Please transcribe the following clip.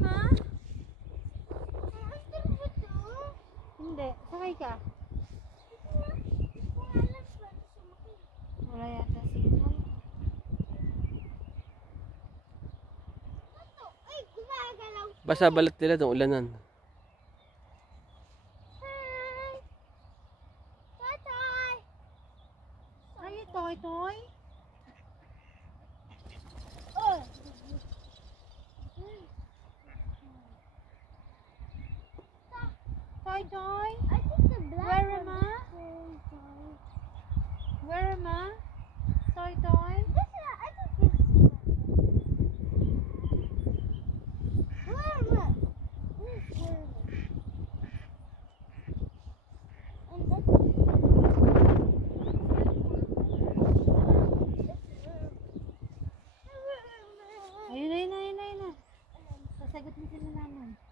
Ma? Hindi. Sakay ka. Wala yata signal. Basa balat nila ng ulanan. Ay, toy. Toy. Where am I? Where am I? Toy. Ayun na. Sasagot mo sila naman.